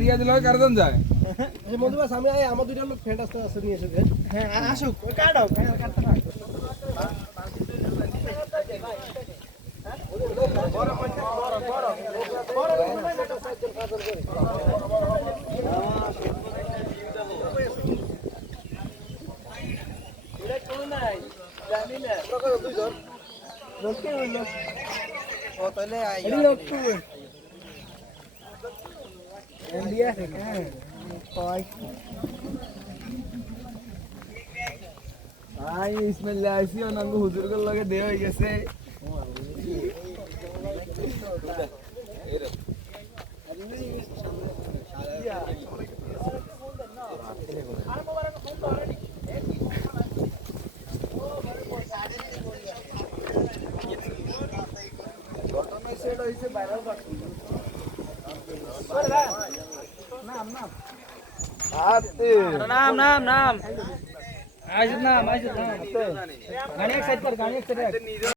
রিয়াদ লয় কারজন যায় মধুবাস আমি আমার দুইটা লোক ফ্রেন্ড আসতে নিয়ে এসে হ্যাঁ আসুক কাটাও কাটতে না ইসমাইল আইসি অনঙ্গ হুজুরগুলোর লগে দেয়া হয়ে গেছে ঘটনা সেটা হইছে ভাইরাল নাম নাম আইজ নাম গাড়ি এক সাইড কর গাড়ি এক সাইড